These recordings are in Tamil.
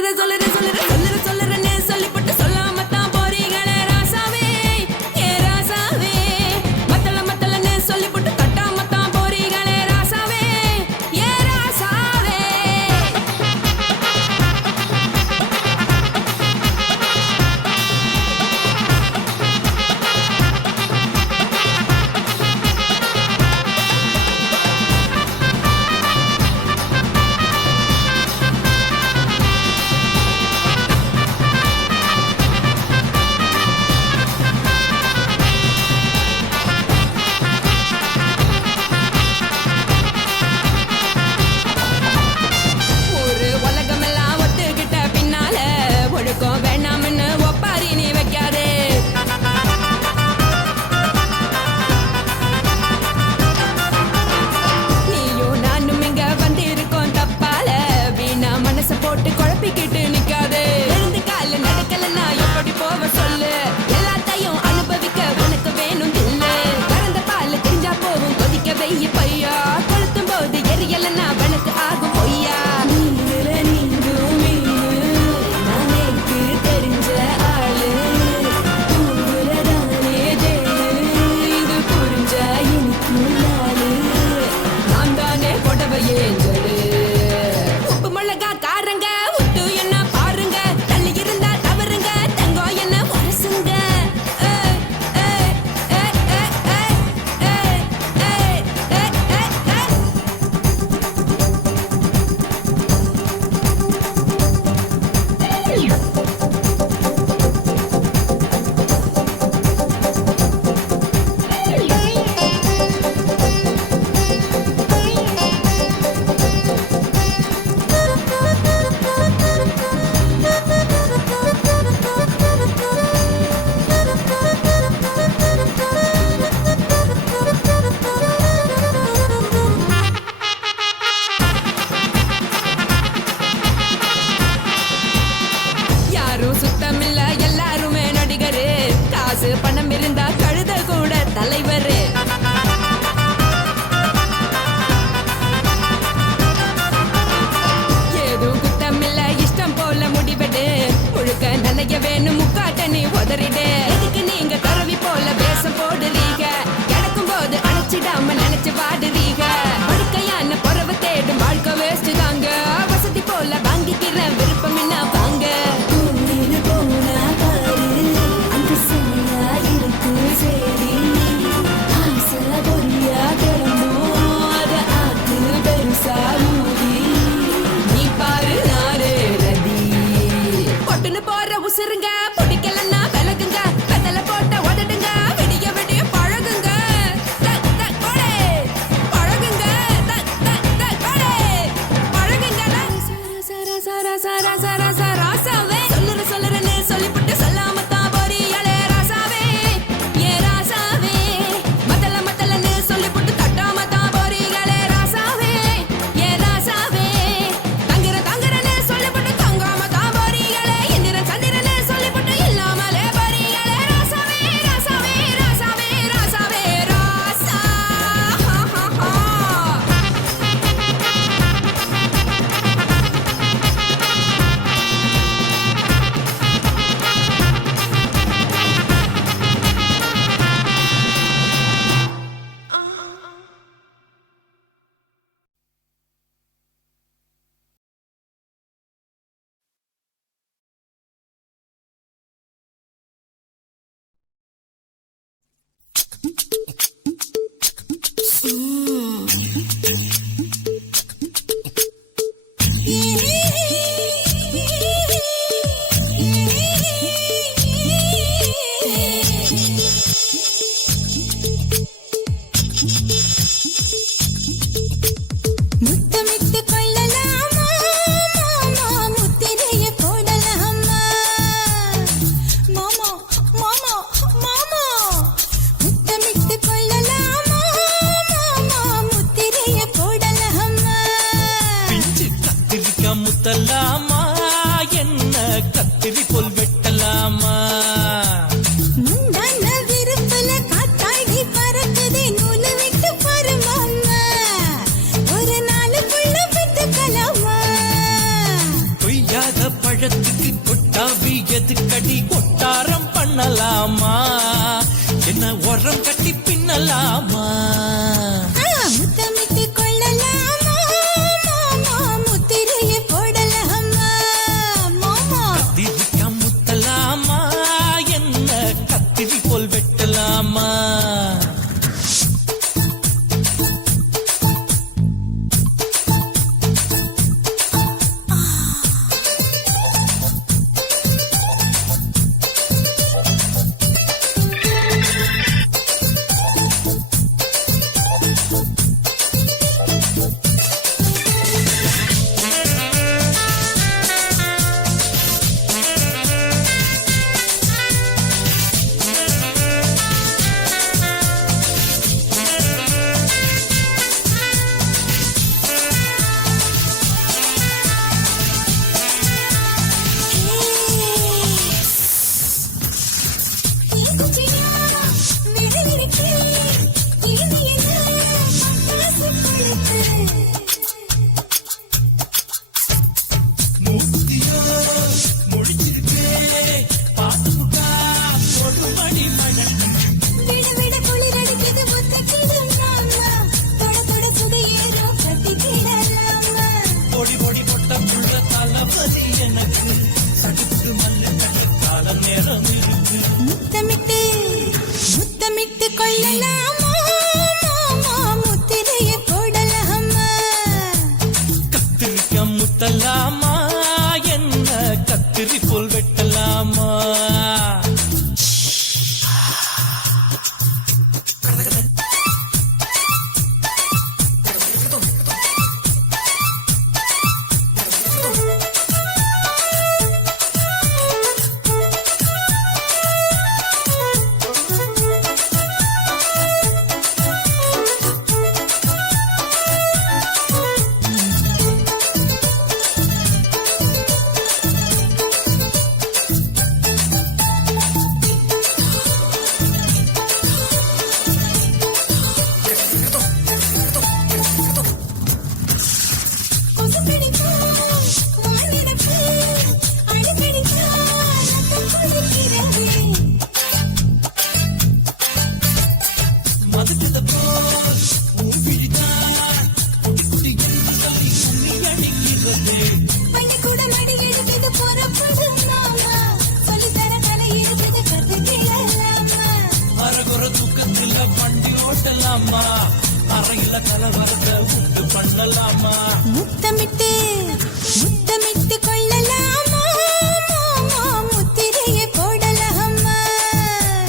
சொல்லுறேன்னு சொல்லிப்பட்டு சொல்லாமத்தான் போறீங்களே ராசாவே ஏ ராசாவே மத்தலன்னு சொல்லிப்பட்டு கட்டாமத்தான் போறீங்களே ராசாவே ஏ ராசாவே போட்டு குழப்பிக்கிட்டு நிக்காதே எழுந்து கால நடக்கலன்னா எப்படி போவ சொல்லு எல்லாத்தையும் அனுபவிக்க உனக்கு வேணும் இல்ல கறந்த பால் தெரிஞ்சா போகும் கொதிக்க வெய்ய பையா கொளுத்தும் போது எரியலன்னா வனக்கு ஆகும் பொய்யா நீங்கள நீங்கும் மீனு நானேக்கு தெரிஞ்ச ஆளு உங்களதானே ஜெயிலு இது புரிஞ்ச எனக்கு நாளு நான் தானே கொடவையே ஜெடு சுத்தமில்ல எல்லாருமே நடிகரு காசு பணம் இருந்தா கழுத கூட தலைவரு ஏதும் குத்தமில்ல இஷ்டம் போல முடிவெடு முழுக்க நனைய வேணும் முக்காட்ட நீ உதறிடு எதுக்கு நீங்க கரவி போல வேஷம் போடுறீங்க கிடக்கும் போது அணைச்சிடாம நினைச்சு பாடுறீங்க படுக்கையான பொறவை தேடும் வாழ்க்கை வேஸ்ட் தாங்க வசதி போல வாங்கிக்கிற விருப்பம் என்ன வாங்க உசுருங்க பிடிக்கலன்னா விலகுங்க கதல போட்ட உதடுங்க விடிய விடிய பழகுங்க பழகுங்க பழகுங்க ராசாவே சொல்லுறேன்னு சொல்லிவிட்டு சொல்லாமத்தான் போறீங்களே ராசாவே ஏ ராசாவே மத்தலன்னு சொல்லிவிட்டு தட்டாமத்தான் போறீங்களே ராசாவே ஏ ராசாவே தங்குறேன்னு சொல்லிவிட்டு தங்காமத்தான் போறீங்களே இந்திரன் சந்திரன் சொல்லிவிட்டு இல்லாமலே போறீங்களே ராசாவே ராசாவே ராசாவே ராசாவே ராசா முத்தமிட்டு கொள்ளலாமா மாமா முத்திரைய போடலாமா மாமா மாமா மாமா முத்தமிட்டு கொள்ளலாமா மாமா முத்திரைய போடலாமா பிஞ்சு கத்திரிக்கா முத்தலாமா என்ன கத்திரி போல் வெட்டலாமா முந்தான விருப்பல காத்தாடி பறக்குதே நூலு விட்டு பாரு மாமா ஒரு நாளுக்குள்ள விட்டுக்கலாமா பொய்யாத பழ பழத்துக்கு கொட்டாவி எதுக்கடி கொட்டாரம் பண்ணலாமா என்ன உரம் கட்டி பின்னலாமா முத்தமிட்டு கொள்ளலாமா மாமா முத்திரையை போடலாமா மாமா கத்திரிக்கா முத்தலாமா என்ன கத்திரி போல் வெட்டலாமா முத்தமிட்டு முத்தமிட்டு கொள்ளலாமா மாமா முத்திரையை போடலாமா கத்திரிக்கா முத்தலாமா என்ன கத்திரி போல் வெட்டலாமா முத்தமிட்டு முத்தமிட்டு கொள்ளலாமா மாமா முத்திரையை போடலாமா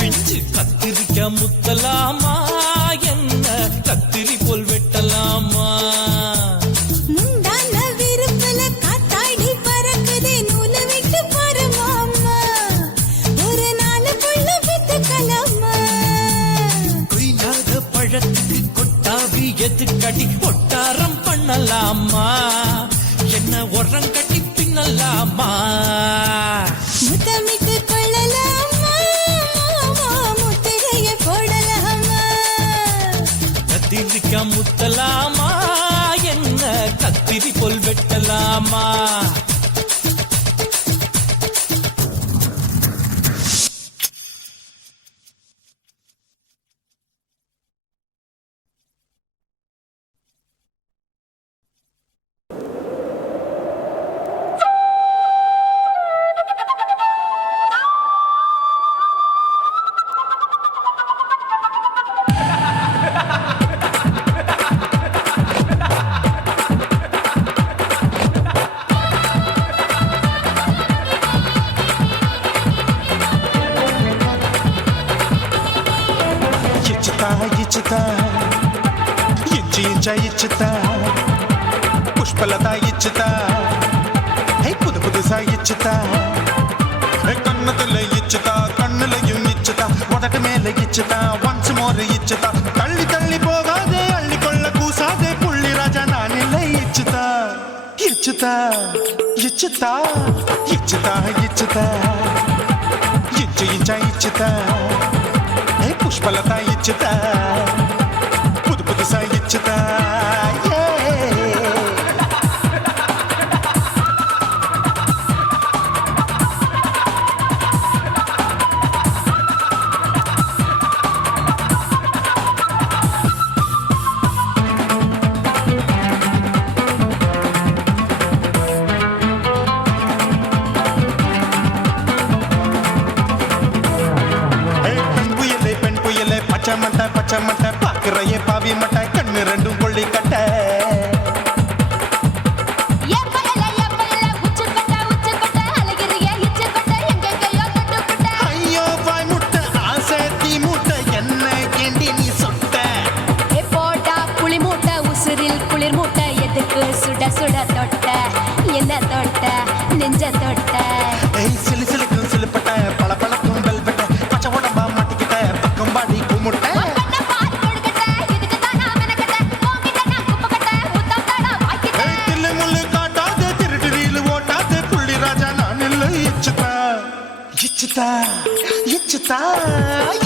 பிஞ்சு கத்திரிக்கா முத்தலாமா என்ன கத்திரி போல் வெட்டலாமா முந்தான விருப்பல காத்தாடி பறக்குதே நூலை விட்டு பாரு மாமா ஒரு நாளுக்குள்ள வித்துக்கலாமா கொய்யாத பழத்துக்கு கொட்டாவி எதுக்கடி ஒட்டாரம் பண்ணலாமா என்ன உரம் கட்டி பின்னலாமா முத்தமிட்டு கொள்ளலாமா மாமா முத்திரையை போடலாமா கத்திரிக்கா முத்தலாமா என்ன கத்திரி போல் வெட்டலாமா ఇచ్చుతా ఇంచి ఇంచా ఇచ్చుతా పుష్పలత ఇచ్చుతా హై పుదు పుదుసా ఇచ్చుతా కన్నతుల ఇచ్చుతా కన్నులயும் ఇచ్చుతా మొదట మేల ఇచ్చుతా వన్స్ మోర్ ఇచ్చుతా తల్లి తల్లి పోగాదే అள்ளிకొள்ள కూసాదే పుల్లి రాజా నానిల్ల ఇచ్చుతా ఇచ్చుతా ఇచ్చుతా ఇచ్చుతా ఇచ్చుతా ఇంచి ఇంచా ఇచ్చుతా పుష్పలత ఇచ్చుతా పుదు పుదుసా ఇచ్చుతా பச்சை மட்டை பாக்குறையே பாவி மட்டை கண்ணு ரெண்டும் கொள்ளி கட்ட ஐயோ பாய் முட்டை ஆசை தீ முட்டை என்ன கேண்டி நீ சொட்ட புளி மூட்டை உசுரில் குளிர் மூட்டை எதுக்கு சுட சுட தொட்ட என்ன தொட்ட நெஞ்ச தொட்ட சிலு சிலுக்கும் சிலுப்பட்ட பல பழக்கும் வெல்வெட்ட பச்சை உடம்பா மாட்டிக்கிட்ட பக்கம் பாடி குமுட்ட தில்லு முள்ளு காட்டாத திருட்டு ரீலு ஓட்டாத புள்ளி ராஜா நான் இல்லை இச்சுதா இச்சுதா இச்சுதா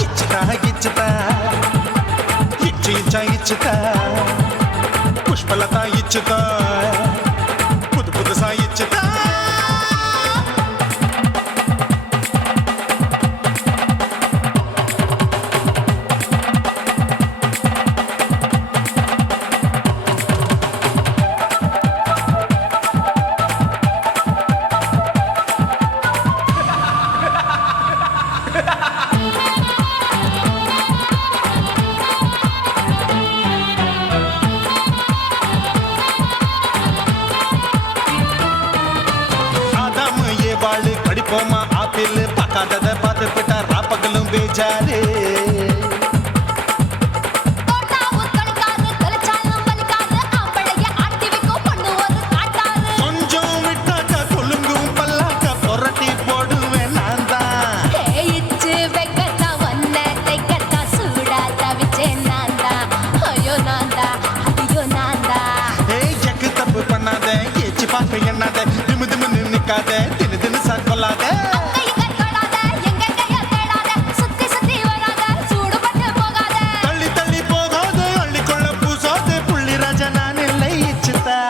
இச்சுதா இச்சுதா இச்சு இச்சா இச்சுதா புஷ்பலதா இச்சுதா புது புதுசா இச்சுதா படிப்போமா ஆப்பிள் பார்க்காதத பார்த்து விட்டா ராப்பகலும் பேஜாரு கொஞ்சம் விட்டாக்கா கொலுங்கும் பல்லாக்கா புரட்டி போடுவேன் நான் தான் எக்கு தப்பு பண்ணாத ஏச்சி பார்க்க எண்ணாத திமு திமுன்னு நிக்காத தினு தினு கொள்ளாத தள்ளி தள்ளி போகாத அள்ளிக்கொள்ள பூசாத புள்ளி ராஜா நான் இல்லை இச்சுதா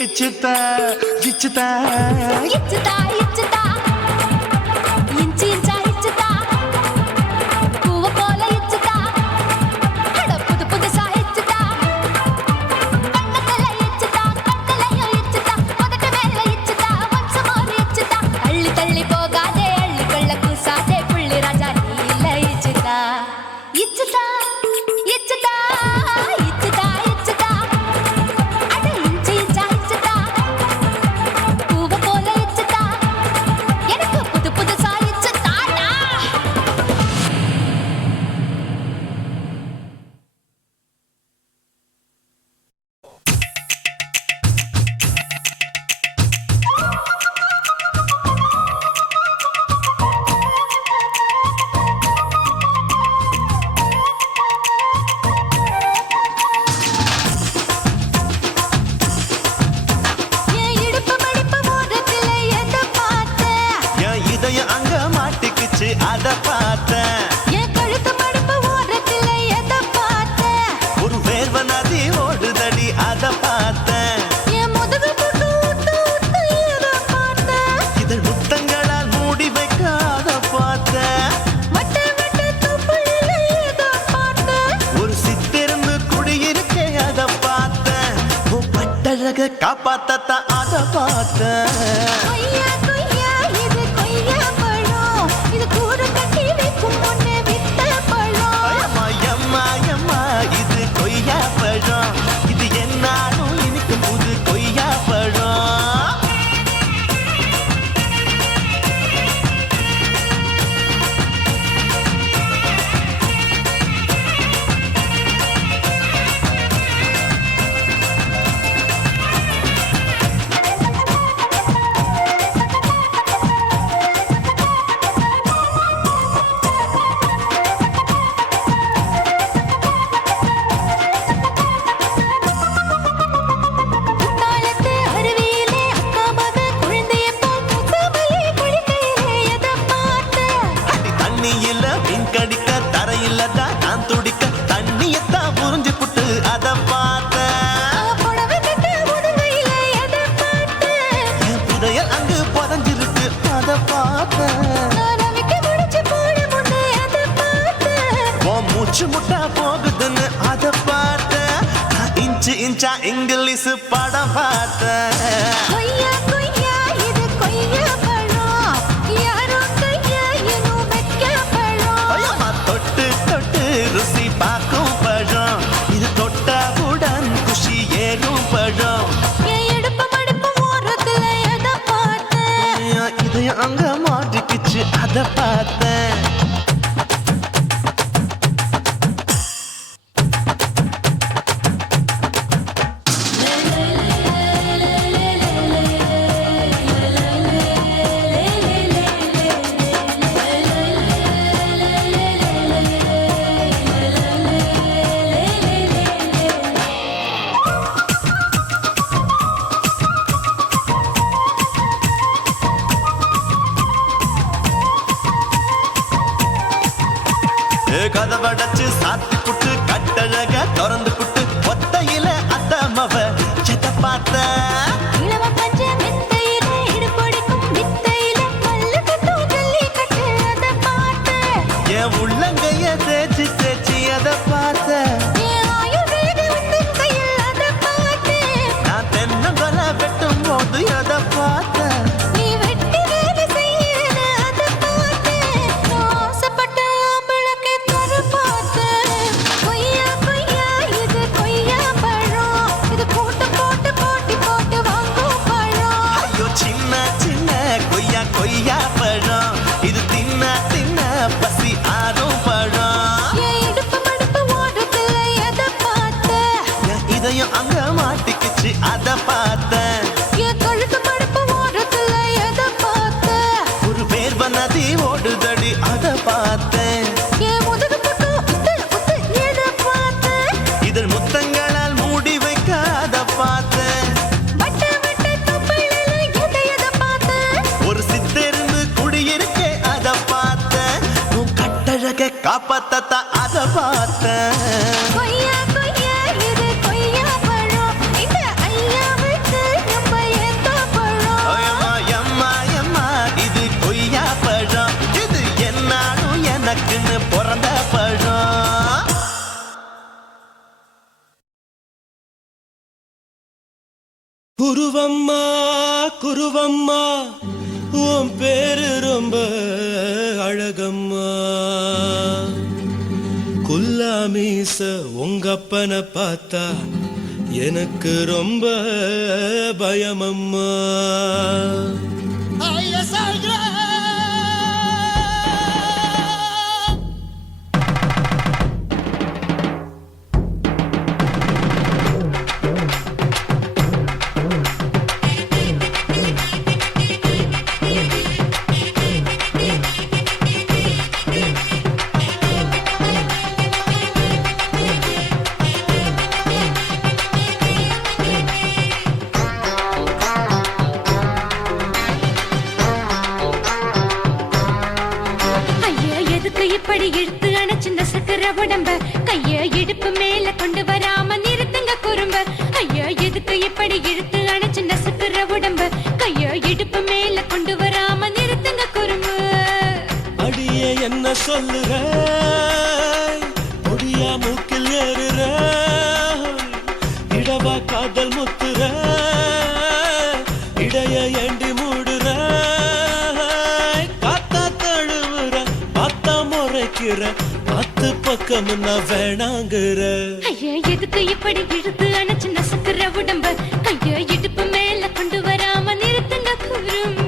இச்சுதா இச்சுதா இச்சுதா இச்சுதா இஞ்சி இஞ்சா இச்சுதா பூவ போல இச்சுதா அட புது புதுசா இச்சுதா கண்ணத்துல இச்சுதா கண்ணலையும் இச்சுதா முதட்ட மேல இச்சுதா வம்சமோர் இச்சுதா தள்ளி தள்ளி போகாதே அள்ளி கொள்ள கூசாதே புள்ளி ராஜா நீ இல்ல இச்சுதா இச்சுதா இச்சுதா இச்சுதா இச்சுதா அட இஞ்சி இஞ்சா இச்சுதா பூவ போல இச்சுதா எனக்கு புது புதுசா இச்சுதாடா என் இடுப்பு மடிப்பு ஓரத்துல எதை பார்த்தேன் என் இதயம் அங்க மாட்டிக்குச்சு அத பார்த்தேன் என் கழுத்து மடிப்பு ஓரத்துல எதை பார்த்தேன் ஒரு வேர்வ நதி ஓடுதடி அத பார்த்தேன் என் முதுகு புட்டு ஊத்து ஊத்து எதை பார்த்தேன் இதழ் முத்தங்களால் மூடி வைக்க அத பார்த்தேன் வட்ட வட்ட துப்புல எதை பார்த்தேன் ஒரு சித்திருந்து குடியிருக்கே அத பார்த்தேன் உன் பட்டழக காப்பாத்தத்தான் அத பார்த்தேன் கொய்யா கொய்யா இது கொய்யா பழம் இது கூட கட்டி வைக்கும் முன்னே வித்த பழம் அம்மா எம்மா எம்மா இது கொய்யா பழம் இது என்னாலும் இனிக்கும் புது கொய்யா பழம் குத்தாலத்து அருவியிலே அக்கா மக குழந்தைய போல் முக்காமலே குளிக்கையிலே எதை பார்த்தேன் அடி தண்ணியில மீன் கடிக்க தரையில தான் நான் துடிக்க தண்ணியத்தான் புரிஞ்சு புட்டு அத பார்த்தேன் புடவை கட்ட முதுகையிலே எதை பார்த்தேன் என் புதையல் அங்கு புதஞ்சிருக்கு அத பார்த்தேன் நான் அவிக்க முடிச்சு போட முன்னே எதை பார்த்தேன் உன் மூச்சு முட்டா போகுதுன்னு அத பார்த்தேன் நான் இன்ச்சு இன்ச்சா இங்கிலீஷ் படம் பார்த்தேன் கொய்யா கொய்யா இது கொய்யா பழம் யாரோ கையா இன்னும் வைக்க பழம் தொட்டு தொட்டு ருசி போச்சு அத பார்த்தேன். கதவடைச்சு சாத்தி புட்டு கட்டழக திறந்து புட்டு ஒத்தையில அத்தமவ செத்த பார்த்த. இளவ பஞ்ச மெத்தையில இடுப்பொடிக்கும் வித்தையில கல்லு கட்டும் ஜல்லி கட்டு அத பார்த்தேன். என் உள்ளங்கைய தேய்ச்சி தேய்ச்சி அத பார்த்த. என் ஆயுர்வேத உந்தன் கையில் அத பார்த்தேன். நான் தென்னங்கொலை வெட்டும் போது அத பார்த்த. நீ வெட்டி வேலை செய்யறது அத பார்த்தேன். நான் ஆசைப்பட்ட ஆம்பளுக்கு தர பார்த்தேன். கொய்யா கொய்யா இது கொய்யா பழம். இது போட்டு போட்டு போட்டி போட்டு வாங்கும் பழம். ஐயோ சின்ன சின்ன கொய்யா கொய்யா பழம். இது தின்ன தின்ன பசி ஆறும் பழம். என் இடுப்பு மடுப்பு ஓடுதுல எதை பார்த்தேன். என் இதயம் அங்க மாட்டிக்கிச்சு அத பார்த்தேன். என் கழுத்து மடுப்பு ஓடுதுல எதை பார்த்தேன். ஒரு வேர்வ நதி ஓடுதடி அத பார்த்தேன். என் முதுகு பக்கம் உத்து உத்து எதை பார்த்தேன். இதழ் முத்தங்களால் மூடி வைக்க அத பார்த்தேன். வட்ட வட்ட தொப்பையில எதை பார்த்தேன். ஒரு சித்தெருந்து குடியிருக்கே அத பார்த்தேன். உன் கட்டழக காப்பாத்தத்த அத பார்த்தேன். கொய்யா கொய்யா இது கொய்யா பழம். இந்த ஐயாவுக்கு நம்ம எந்த பழம். ஐயம்மா, எம்மா, எம்மா, இது கொய்யா பழம். இது என்னாலும் எனக்குன்னு பிறந்த பழம். குருவம்மா குருவம்மா உன் பேரு ரொம்ப அழகம்மா. குல்லாமீச உங்க அப்பனை பார்த்தா எனக்கு ரொம்ப பயமம்மா. ஐயா எதுக்கு இப்படி இழுத்து அணைச்சிருந்த சக்கர உடம்ப. கைய இடுப்பு மேல கொண்டு வராம நிறுத்துங்க குறும்ப. ஐயா எதுக்கு இப்படி இழுத்து அணைச்சிருந்த சக்கர உடம்ப. கைய இடுப்பு மேல கொண்டு வராம நிறுத்துங்க குறும்ப. அடியே என்ன சொல்லுற முடியா மூக்கில் ஏறுற. இடவா காதல் முத்துற இடைய ஏண்டி மூடுற. காத்தா தழுவுற பார்த்தா முறைக்கிற பத்து பக்கம் நான் வேணாங்குற. ஐயா எதுக்கு இப்படி இழுத்து அணைச்சிருந்த சக்கர உடம்ப. கைய இடுப்பு மேல கொண்டு வராம நிறுத்துங்க குறும்ப.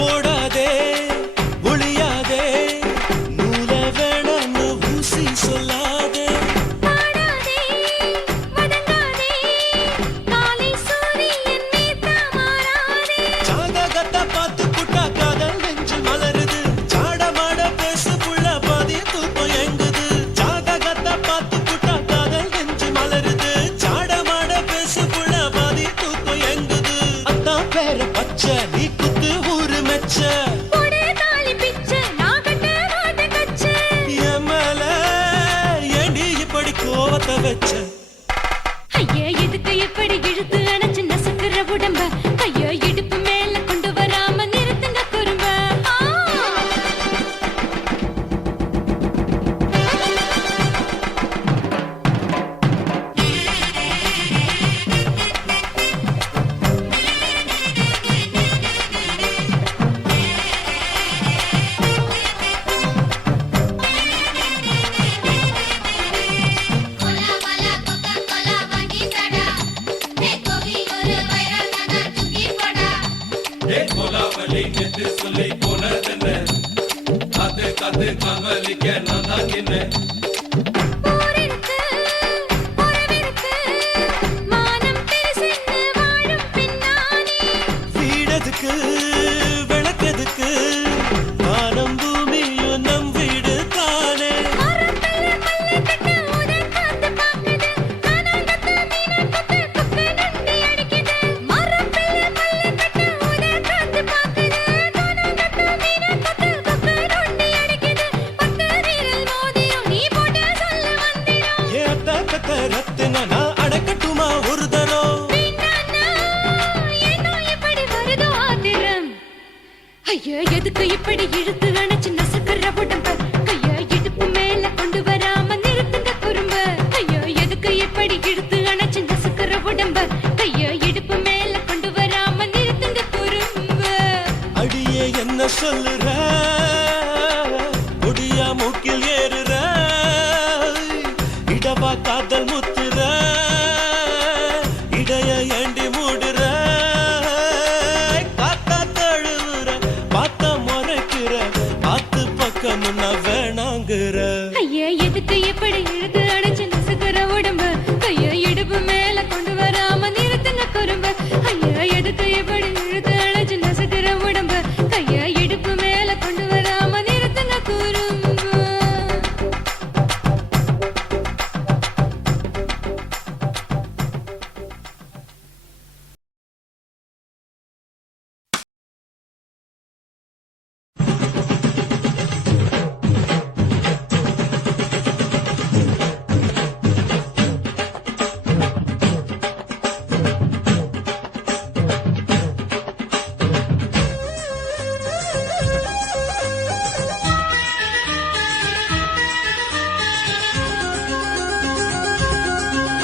ஓடாதே ஒளியாதே நூல வேணான்னு ஊசி சொல்லாதே. பாடாதே வதங்காதே காலை சூரியன் மீத மாறாதே. ஜாதகத்தை பார்த்து புட்டா காதல் நெஞ்சு மலருது. சாடமாட பேசு புள்ள பாதி தூக்கம் எங்குது. ஜாதகத்தை பார்த்து புட்டா காதல் நெஞ்சு மலருது. சாடமாட பேசு புள்ள பாதி தூக்கம் எங்குது. பத்த வச்ச ஐயா எதுக்கு இப்படி இழுத்து அணைச்சு நசுக்குற உடம்ப கைய இடுப்பு மேல கொண்டு வராம நிறுத்துங்க குறும்ப போரிருக்கு உறவிருக்கு மானம் பேசின்னு வாழும் பின்னானே வீடதுக்கு விளக்கதுக்கு வானம் பூமியும் நம் வீடு தானே மரத்துல மல்லி கட்டு உதன் காத்து பாக்குது கானாங்கத்து மீனாங்கத்து குக்கு நொண்டி அடிக்குது மரத்துல மல்லி கட்டு உதன் காத்து பாக்குது கானாங்கத்து மீனாங்கத்து குக்கு நொண்டி அடிக்குது பத்து வீரல் மோதியும் நீ போட்டு சொல்ல வந்திடும் ஏத்த கத்த ரத்தின நான் அடக்கட்டுமா ஒரு தரம் வீணானா ஏனோ இப்படி வருதோ ஆத்திரம் ஐயா எதுக்கு இப்படி இழுத்து அணைச்சு நசுக்குற உடம்ப கைய இடுப்பு மேல கொண்டு வராம நிறுத்துங்க குறும்ப ஐயா எதுக்கு இப்படி இழுத்து அணைச்சு நசுக்குற உடம்ப கைய இடுப்பு மேல கொண்டு வராம நிறுத்துங்க குறும்ப அடியே என்ன சொல்லுற முடியா மூக்கில் ஏறுற இடவா காதல் முத்துற இடைய ஏண்டி மூடுற காத்தா தழுவுற பார்த்த முறைக்கிற ஆத்து பக்கம் வேணாங்குற ஐயா எதுக்கு இப்படி இழுத்து அணைச்சு நசுக்குற உடம்ப கைய இடுப்பு மேல கொண்டு வராம நிறுத்துங்க குறும்ப ஐயா எதுக்கு இப்படி இழுத்து அணைச்சு நசுக்குற உடம்ப கைய இடுப்பு மேல கொண்டு வராம நிறுத்துங்க குறும்ப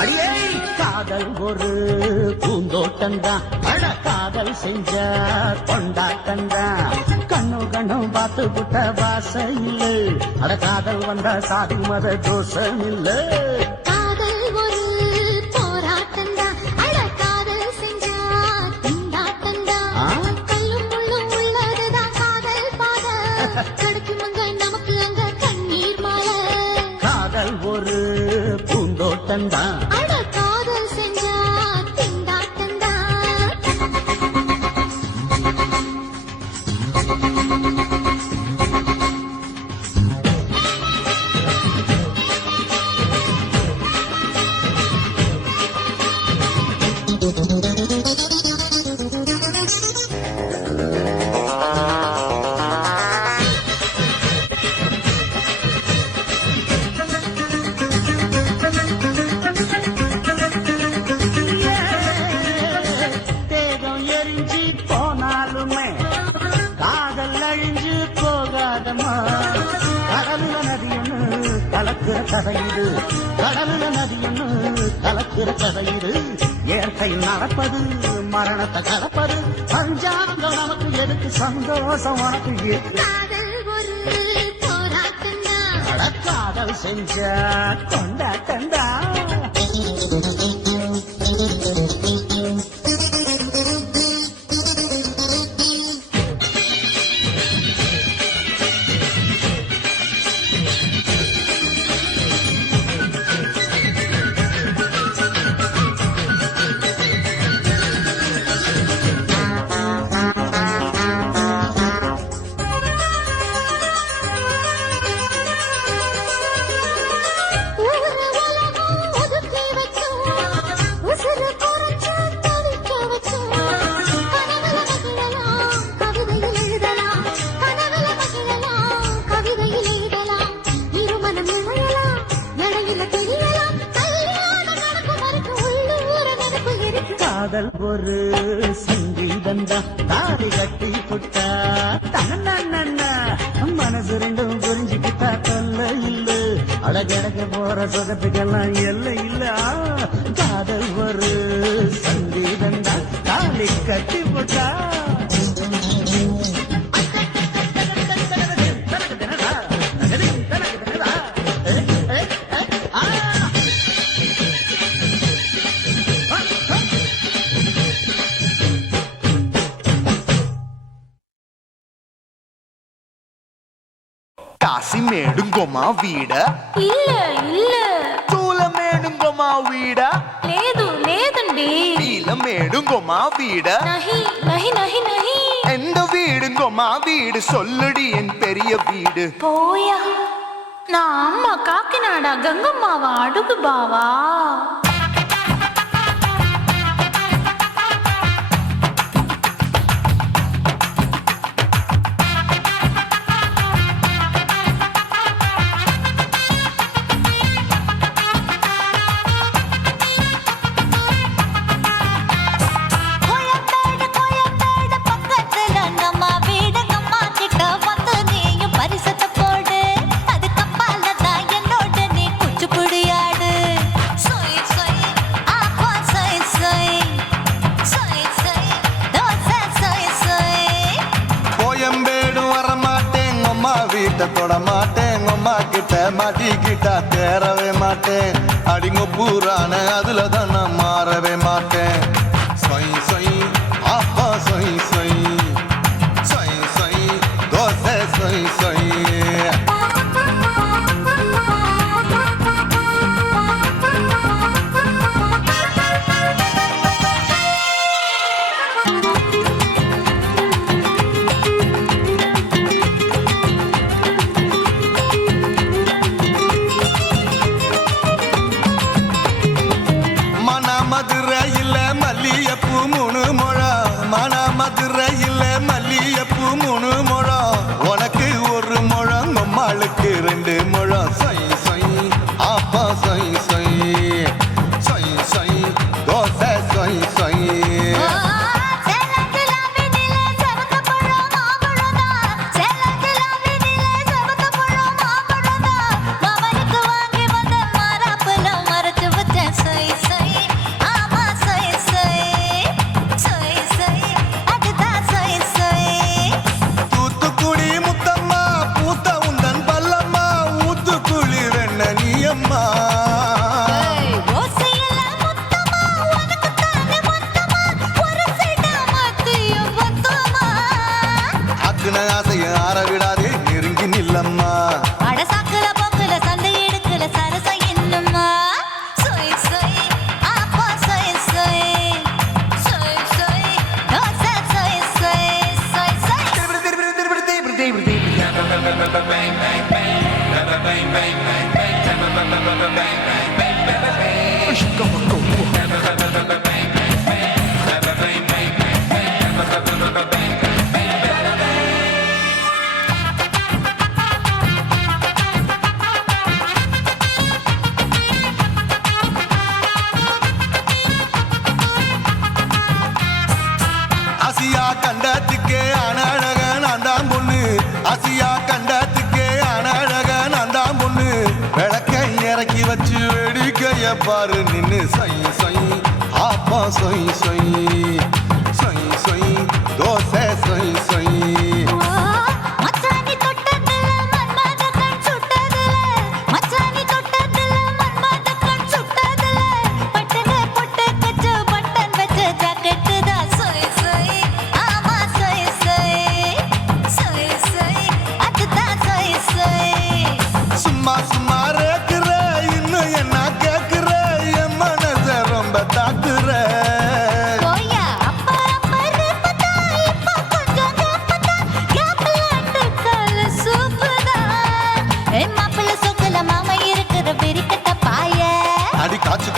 அடியே காதல் ஒரு பூந்தோட்டம்தான் அட காதல் செஞ்ச கொண்டாட்டம்தான் கண்ணு கண்ணும் பார்த்து புட்ட வாசையில் அட காதல் வந்த சாதி மத தோஷம் இல்ல காதல் ஒரு போராட்டம்தான் அட காதல் செஞ்சா திண்டாட்டம்தான் கல்லும் முள்ளும் உள்ளதுதான் காதல் பாத கிடைக்குமங்க நமக்கு அங்க கண்ணீர் மாலை காதல் ஒரு பூந்தோட்டம்தான் அட காதல் செஞ்சா திண்டாட்டம்தான் தேகம் எரிஞ்சு போனாலுமே காதல் அழிஞ்சு போகாதம்மா கடலுல நதியொன்னு கலக்கிற கதையுது கடலுல நதியொன்னு கலக்கிற கதையுது இயற்கை நடப்பது மரணத்தை கலப்பது பஞ்சாங்கம் நமக்கு எதுக்கு சந்தோஷம் உனக்கு எது காதல் ஒரு போராட்டம்தான் அட காதல் செஞ்ச கொண்டாட்டந்தா ஊரு உலகம் ஒதுக்கி வைக்கும் உசுறு காதல் ஒரு சங்கீதந்தா தாலி கட்டி புட்டா தன்னா மனசு ரெண்டும் புரிஞ்சுக்கிட்டா தொல்ல இல்ல அழகழக போற சொகத்துக்கெல்லாம் எல்லை இல்ல காதல் ஒரு சங்கீதந்தா தாலி கட்டி புட்டா కాశీమేడుంగోమా వీడ இல்ல இல்ல చూలమేడుంగోమా వీడ లేదు లేదండి నీలమేడుంగోమా వీడ நஹி நஹி நஹி நஹி எந்த வீடுங்கோமா வீடு சொல்லுடி என் பெரிய வீடு போயா நான் அம்மா காக்கிநாடா கங்கம்மாவா அடுகு பாவா தொட மாட்டேன் அம்மா கிட்ட மாட்டிக்கிட்டா தேரவே மாட்டேன் அடிங்க பூரான அதுல தான் நான் மாறவே மாட்டேன் சொய் சொய் அப்பா சொய் சொய் சொய் சொய் தோசை சொய் சொய் மதுரையில் மல்லியப்பூ 3 முழம் உனக்கு 1 முழம் அம்மாளுக்கு 2 முழம் சொய் சொய் அப்பா சொய் சொய் சொய் சொய் தோசை சொய் சொய் ஆசியா கண்டத்துக்கே அனழக நான் தான் பொண்ணு ஆசியா கண்டத்துக்கே அனழக நான் தான் பொண்ணு விளக்கை இறக்கி வச்சு வேடிக்கைய பாரு நின்னு சொய் சொய் ஆப்பா சொய் சொய் சொய் சொய் தோசை சொய் சொய்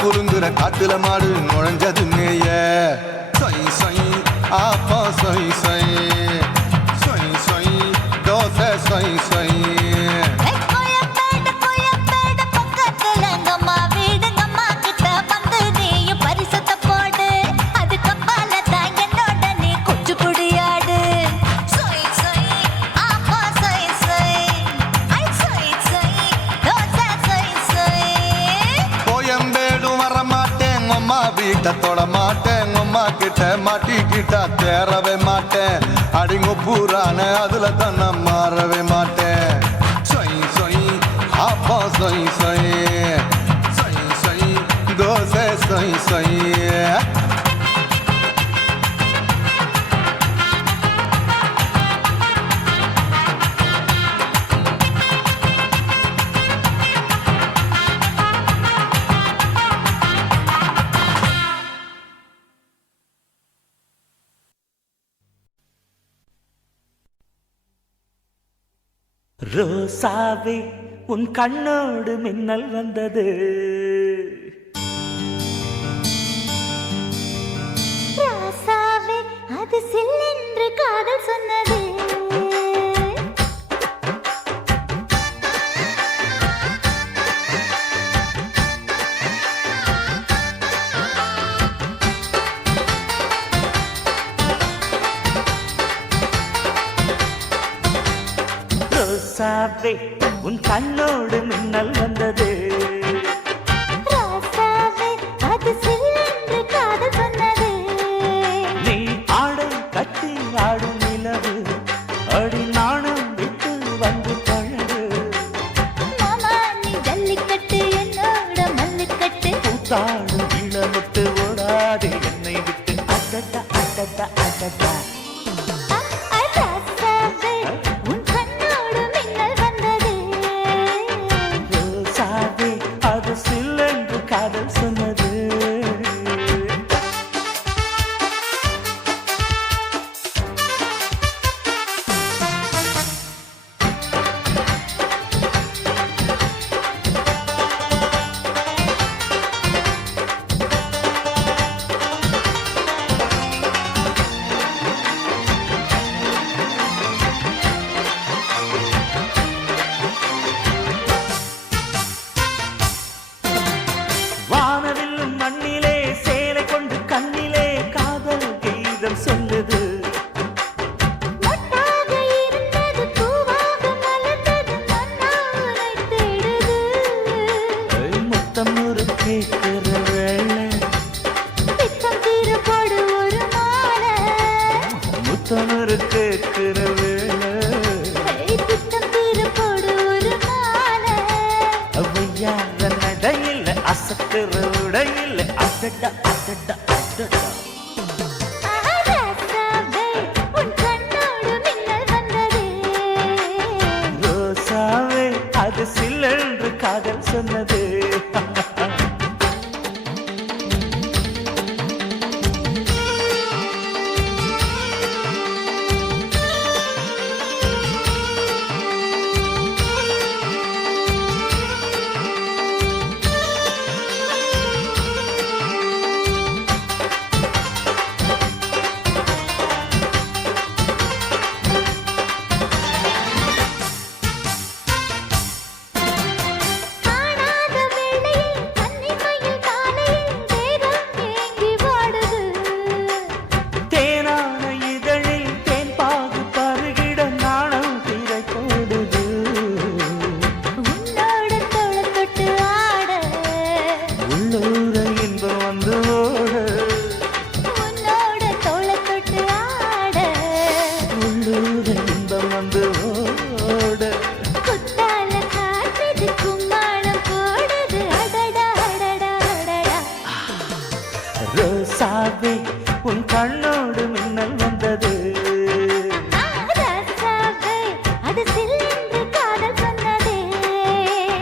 குறுங்குற காட்டுல மாடு நுழைஞ்சது மேய சொய் சொய் ஆப்பா சொய் சொய் சொய் சொய் தோசை சொய் சொய் பக்கத்துல எங்கம்மா வீடுங்கம்மா கிட்ட வந்து நீயும் பரிசத்தை போடு அது அம்மா வீட்டை தொட மாட்டேன் அம்மா கிட்ட மாட்டிக்கிட்டா தேரவே மாட்டேன் அடிங்க பூரான அதுல தன்னை மாறவே மாட்டேன் சொய் சொய் அப்பா சொய் சொய் சொய் சொய் தோசை சொய் சொய் ரோசாவே உன் கண்ணோடு மின்னல் வந்தது ராசாவே அது சில்லென்று காதல் சொன்னது ரோசாவே உன் கண்ணோடு மின்னல் வந்தது ராசாவே அது சில்லென்று காதல் சொன்னது நீ ஆடை கட்டி ஆடும் நிலவு அடி நாணம் விட்டு வந்து பழகு மாமா நீ ஜல்லிக்கட்டு என்னோட மல்லுக்கட்டு கூத்தாடும் இளமுட்டு ஓடாது என்னை விட்டு அடடா அடடா அடடா ராசாவே உன் கண்ணோடு மின்னல் வந்தது ரோசாவே அது சில்லென்று காதல் சொன்னது வானவில்லும் மண்ணிலே சேலை கொண்டு கண்ணிலே காதல் கீதம் சொல்லுது மொட்டாக இருந்தது பூவாக மலர்ந்தது மன்னாரை தேடுது முத்தம் ஒரு கேட்கிற வேளை பித்தம் தீர போடு ஒரு மாலை முத்தம் ஒரு கேட்கிற வேளை பித்தம் தீர போடு ஒரு மாலை அவையார நடையில் அசத்துற உடையில் அடடா அடடா அடடா ராசாவே உன் கண்ணோடு மின்னல் வந்தது ரோசாவே அது சில்லென்று காதல் சொன்னது காணாத வேளையில் கன்னிமையில் காலையில் தேகம் ஏங்கி வாடுது தேனான இதழில் தேன் பாகு பருகிட நாணம் திரை போடுது உன்னோட தோளை தொட்டு ஆட உள்ளூர இன்பம் வந்து ஓட உன்னோட தோளை தொட்டு ஆட உள்ளூர இன்பம் வந்து ஓட குத்தால காற்றுது கும்மாளம் போடுது அடடா அடடா அடடா ரோசாவே உன் கண்ணோடு மின்னல் வந்தது ராசாவே அது சில்லென்று காதல் சொன்னது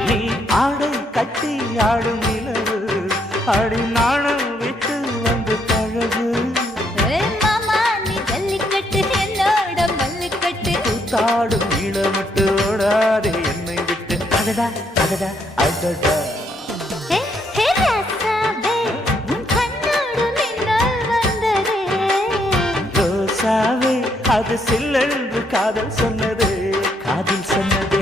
நீ ஆடை கட்டி ஆடும் நிலவு அடி நாணம் விட்டு வந்து பழகு மாமா நீ ஜல்லிக்கட்டு என்னோட மல்லுக்கட்டு கூத்தாடும் இளமட்டு ஓடாதே என்னை விட்டு அடடா அடடா அடடா ஹே ஹே ராசாவே உன் கண்ணோடு மின்னல் வந்தது ரோசாவே அது சில்லென்று காதல் சொன்னது காதல் சொன்னது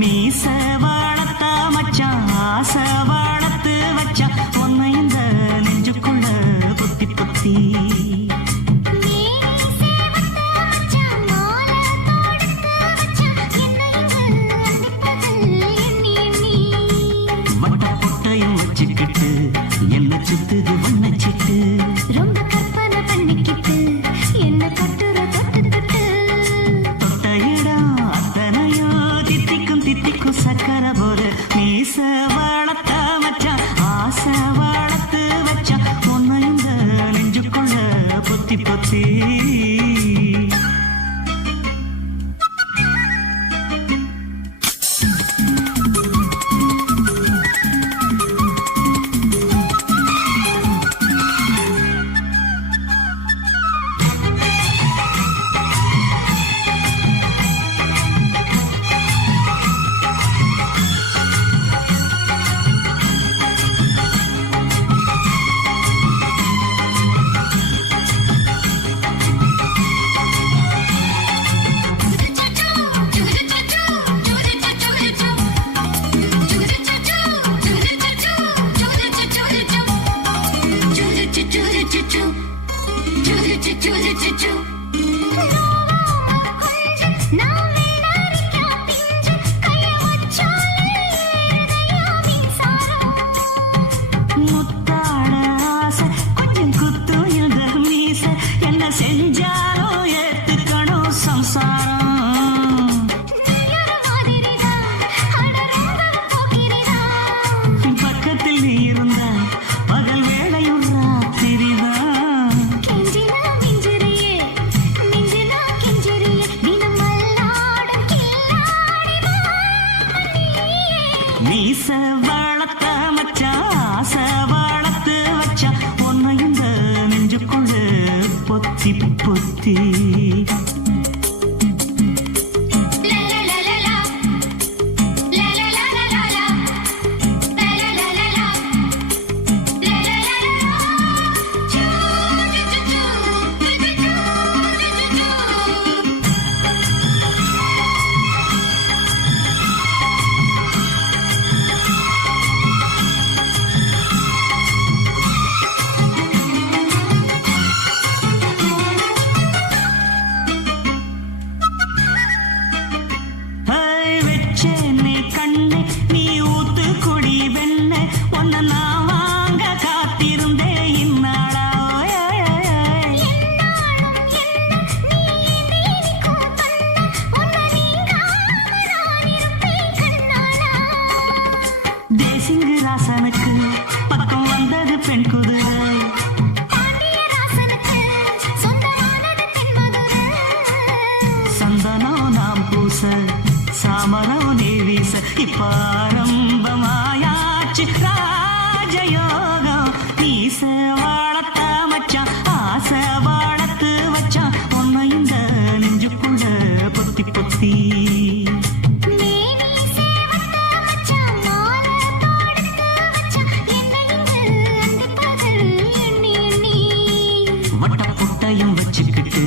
மீச வாழத்த மச்சான் ஆசை வாழத்து வச்சான் உன்னை இந்த நெஞ்சுக்குள்ள பொத்தி பொத்தி வட்ட பொட்டையும் வச்சுக்கிட்டு என்ன சுத்துது வண்ண சிட்டு ரொம்ப கற்பனை பண்ணிக்கிட்டு என்ன கட்டுற தொட்டு தொட்டு தொட்ட இடம் அத்தனையோ தித்திக்கும் தித்திக்கும் சக்கரை போல மீச வாழத்த மச்சான் ஆசை வாழத்து வச்சான் உன்னை இந்த நெஞ்சுக்குள்ள பொத்தி பொத்தி முத்தான ஆசை கொஞ்சம் குத்து இந்த மீச என்ன செஞ்சாலும் ஏத்துக்கணும் சம்சாரம் பக்கத்தில் நீ இருந்தா பகல் வேளையும் ராத்திரிதான் மீச வாழத்த மச்சான் ஆசை வாழத்து வச்சா உன்னை இந்த நெஞ்சுக்குள்ள பொத்தி பொத்தி வச்சே நீ கண்ணே நீ ஊத்து குடி வெண்ண உன்னை நான் வாங்க காத்திருந்தே இந்நாளா தேசிங்கு ராசனுக்கு பக்கம் வந்தது பெண் குதிரை சந்தனம் நாம் பூச சாமரம் நீ வீச இப்பாரம்பமாயாச்சு ராஜயோகம் ஈச வாழத்த மச்சான் ஆசை வாழத்து வச்சான் உன்னை இந்த நெஞ்சுக்குள்ள பொத்தி பொத்தி வட்ட பொட்டையும் வச்சுக்கிட்டு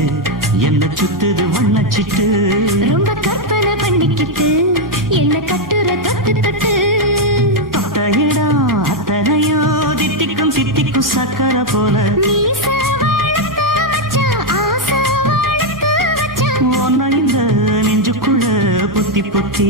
என்ன சுத்துது வண்ணச்சிட்டு ரொம்ப கற்பனை பண்ணிக்கிட்டு என்ன கட்டுற தொட்டு தொட்டு தொட்ட இடம் அத்தனையோ தித்திக்கும் தித்திக்கும் சக்கரை போல உன்னை இந்த நெஞ்சுக்குள்ள பொத்தி பொத்தி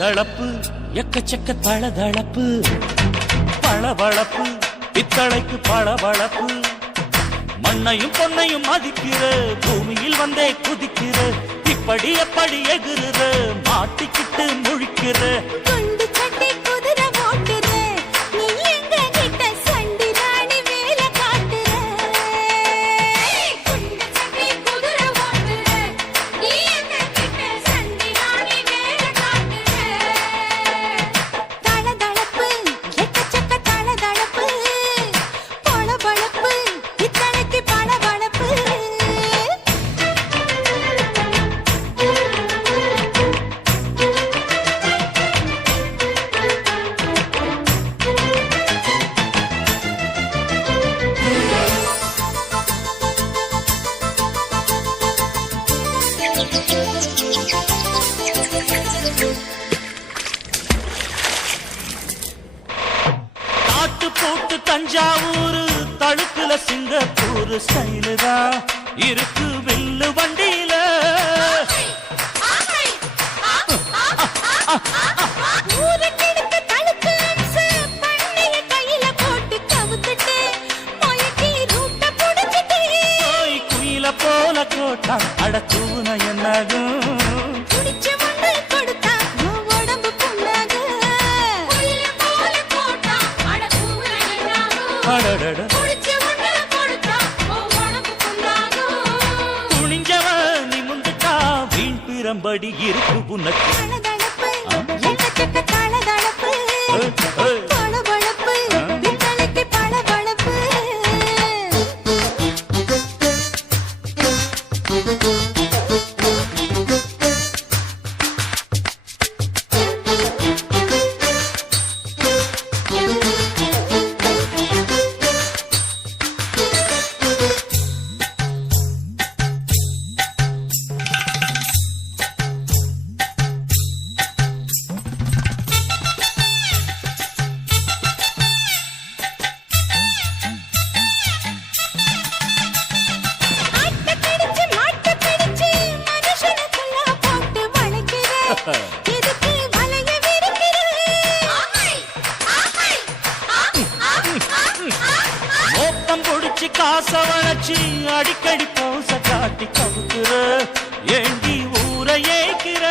தளப்பு எக்கச்சக்க தளதளப்பு பளபளப்பு பித்தளைக்கு பளபளப்பு மண்ணையும் பொன்னையும் மதிக்கிற பூமியில் வந்தே குதிக்கிற இப்படி எப்படி எகுறுற மாட்டிக்கிட்டு முழிக்கிற குண்டு சட்டை குதிரை ஓட்டுற நீ எங்க கிட்ட சண்டி ராணி வேலை காட்டுற குண்டு சட்டை குதிரை காட்டு போட்டு தஞ்சாவூர் தழுக்குல சிங்கப்பூர் ஸ்டைலு தான் இருக்கு வெள்ளு வண்டியில. குயில போல கோட்டா அடத்தூன என்னதும் துணிஞ்சவன் நீ முந்துட்டா வீண் பிரம்படி இருக்கு உனக்கு. மோப்பம் பொடிச்சு காச வளைச்சு அடிக்கடி போச காட்டி கவுக்குற ஏண்டி ஊர ஏய்க்கிற.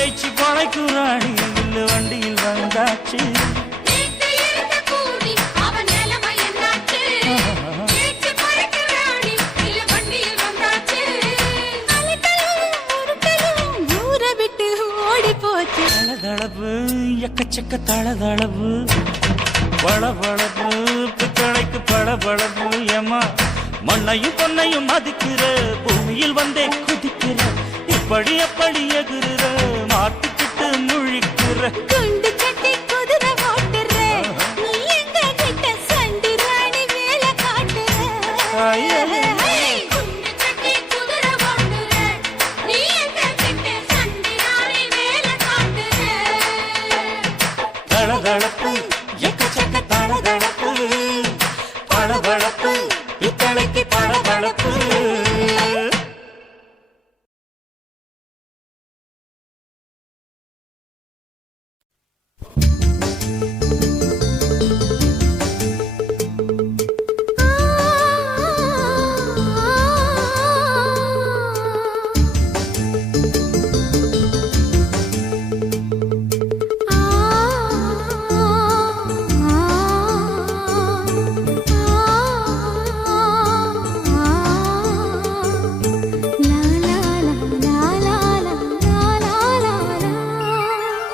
ஏய்ச்சி பழைக்குறாடி இல்ல வண்டியில் வந்தாச்சு. தளதளவு எக்கச்சக்க தளதளவு பளபளப்பு பித்தளைக்கு பளபளப்பு ஏமா மண்ணையும் பொன்னையும் மதிக்கிற பூமியில் வந்தே குதிக்கிற இப்படி எப்படி எகுற மாட்டிக்கிட்டு முழிக்கிற. குண்டு சட்டி குதிரை ஓட்டுற நீ எங்க கிட்ட சண்டி ராணி வேலை காட்டுற. தளதளப்பு எக்கச்சக்க தளதளப்பு பளபளப்பு பித்தளைக்கு பளபளப்பு.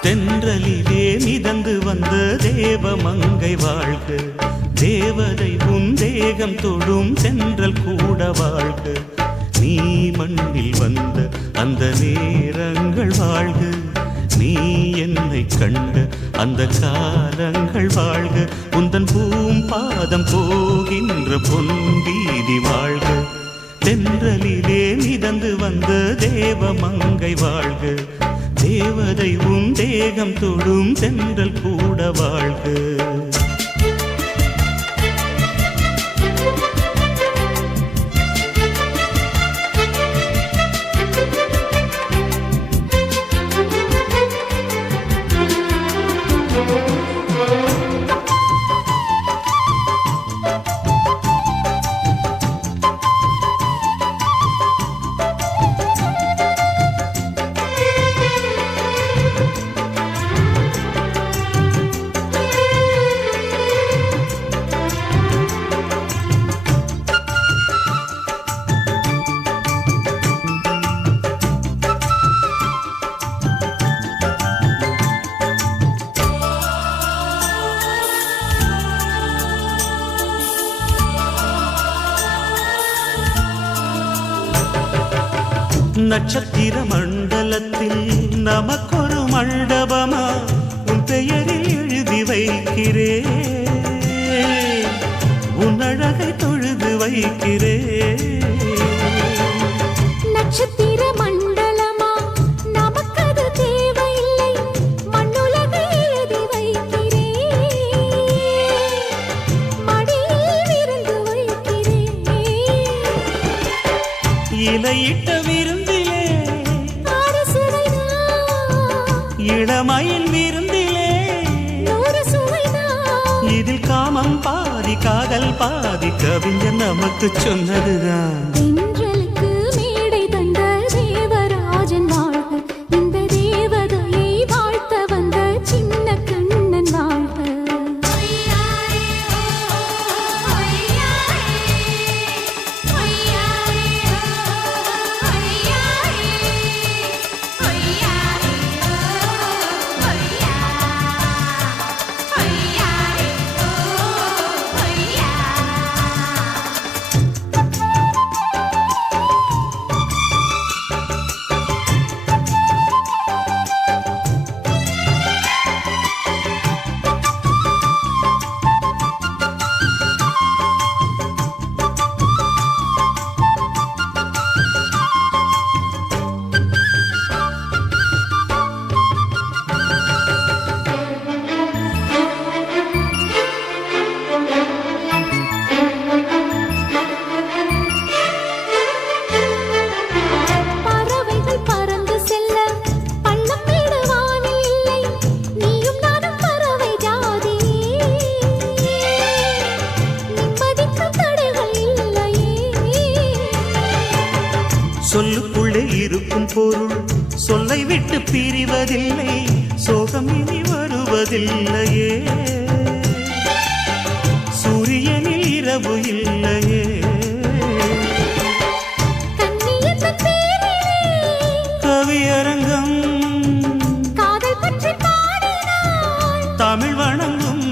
தென்றலிலே மிதந்து வந்த தேவமங்கை வாழ்க, தேவதை உன் தேகம் தொடும் சென்றல் கூட வாழ்க. நீ மண்ணில் வந்த அந்த நேரங்கள் வாழ்க, நீ என்னை கண்ட அந்த காலங்கள் வாழ்க. உந்தன் பூம்பாதம் போகின்ற பொன் வீதி வாழ்க. தென்றலிலே மிதந்து வந்த தேவமங்கை வாழ்க, தேவதை உன் தேகம் தொடும் சென்றல் கூட வாழ்க. நட்சத்திர மண்டலத்தில் நமக்கொரு மண்டபமா உன் பெயரில் எழுதி வைக்கிறேன். உன் அழகை தொழுது வைக்கிறேன். நட்சத்திர மண்டலமா நமக்கது தேவையில்லை, மண்ணுலகை எழுதி வைக்கிறேன், மடியில் விருந்து வைக்கிறேன். இலையிட்ட விருந்திலே ஆறு சுவைதான், இளமயில் விருந்திலே 100 சுவைதான். இதில் காமம் பாதி காதல் பாதி கவிஞர் நமக்கு சொன்னதுதான். தென்றலுக்கு மேடை தந்த தேவராஜன் வாழ்க, இந்த தேவதையை வாழ்த்த வந்த சின்ன கண்ணன் வாழ்க. பறவைகள் பறந்து செல்ல பள்ளம் மேடு வானில் இல்லை, நீயும் நானும் பறவை ஜாதி, நிம்மதிக்கு தடைகள் இல்லையே. சொல்லுக்குள்ளே இருக்கும் பொருள் சொல்லை விட்டு பிரிவதில்லை, சோகம் இனி வருவதில்லையே. சூரியனில் இரவு இல்லையே. கண்ணியத்தின் பேரிலே கவியரங்கம் காதல் பற்றி பாடினாள், தமிழ் வணங்கும்.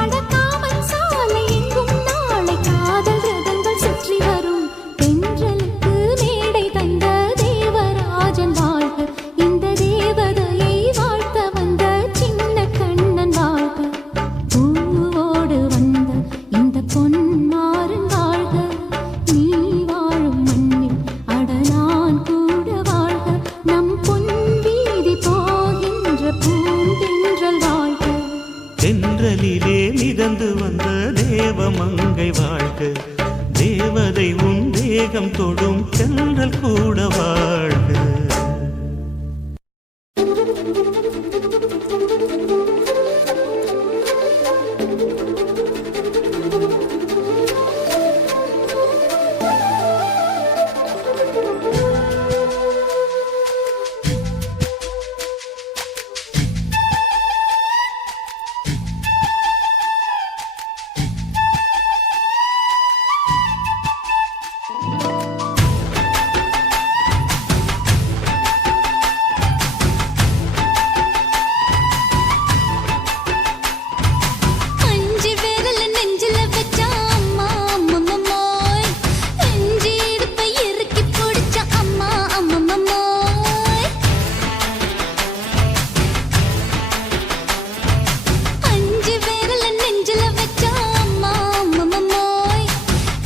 அடக்காமல் சாலை எங்கும் நாளை காதல் ரதங்கள் சுற்றி வரும். தென்றலுக்கு மேடை தந்த தேவராஜன் வாழ்க, இந்த தேவதையை வாழ்த்த வந்த சின்ன கண்ணன் வாழ்க. பூவோடு வந்த இந்த பொன்மாறன் வாழ்க, நீ வாழும் மண்ணில் அடலான் கூட வாழ்க, நம் பொன் வீதி போகின்ற பூந்தென்றல் வாழ்க. தென்றலிலே மிதந்து வந்த தேவமங்கை வாழ்க, தேவதை உன் தேகம் தொடும் தென்றல் கூட வாழ்க. அஞ்சு விரல் நெஞ்சில வச்சா அம்மா அம்மம்மோய், நெஞ்சு இடுப்பை இறுக்கி பிடிச்ச அம்மா அம்மம்மோய். அஞ்சு விரல் நெஞ்சில வச்சா அம்மா அம்மம்மோய்,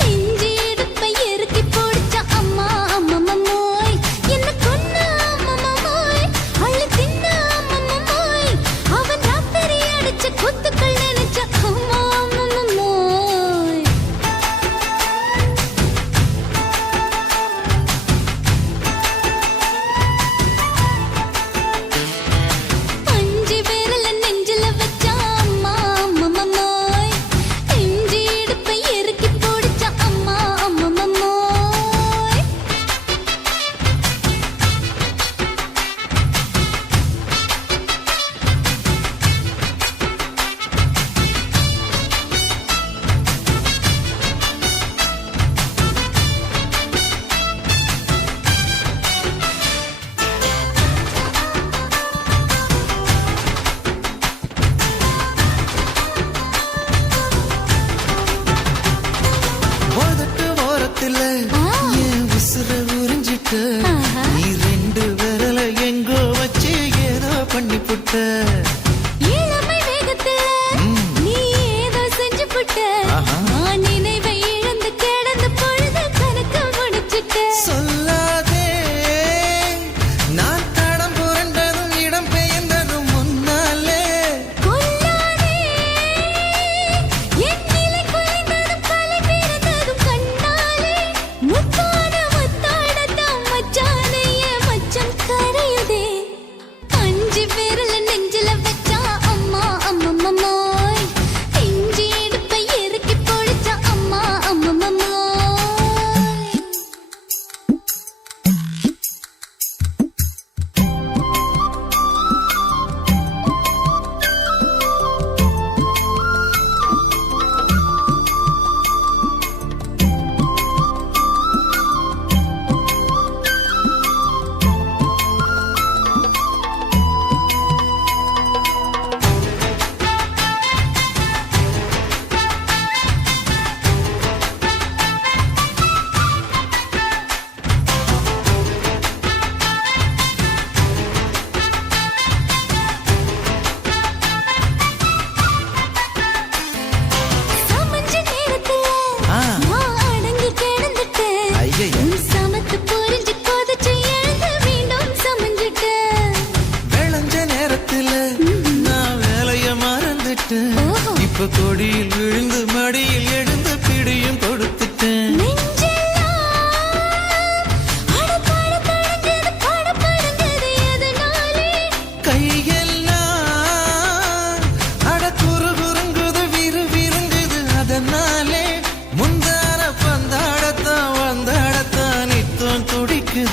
நெஞ்சு இடுப்பை இறுக்கி பிடிச்ச அம்மா அம்மம்மோய். என்ன கொன்ன அம்மம்மோய், அள்ளி தின்ன அம்மம்மோய், அவன் ராத்திரி அடிச்ச குத்துக்கள் நினைச்ச அம்மா அம்மம்மோய். அஞ்சு விரல் நெஞ்சில வச்சா அம்மா அம்மம்மோய், நெஞ்சு இடுப்பை இறுக்கி பிடிச்ச அம்மா அம்மம்மோய். உதட்டு ஓரத்துல என் உசுர உறிஞ்சிட்ட, நீ 2 விரல எங்கோ வச்சு ஏதோ பண்ணி புட்ட. இளமை வேகத்துல நீ ஏதோ செஞ்சு புட்ட, நான் நினைவை இழந்து கிடந்து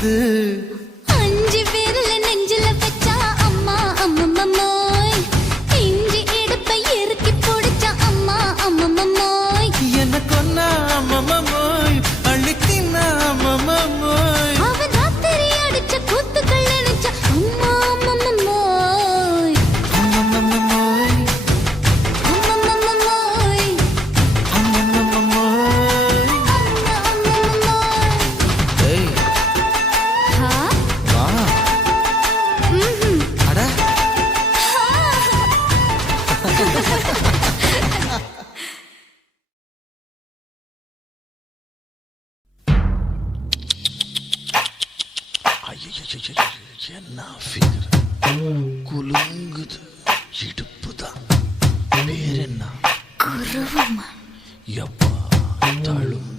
ஆடுது. 5 விரல நெஞ்சில வச்சா அம்மா அம்மம்மம்மோய். இஞ்சி இடுப்பை இறுக்கி பிடிச்சா அம்மா அம்மம்மம்மோய். என்ன கொன்னா அம்மம்மோய், அள்ளி தின்னா அம்மம்மோய். அவன் ராத்திரி அடிச்ச கூத்துக்கள் நினைச்சா அம்மா அம்மம்மம்மோய். அம்மம்மோய், அம்மம்மம்மோய். அம்மம்மோய். அம்மம்மம்மோய். ஏய், ஹா? வா. ம்ஹும். அட என்ன ஃபிகர், குலுங்குது இடுப்புதான். பேர் என்ன? குருவமா. எப்பா தழும்பு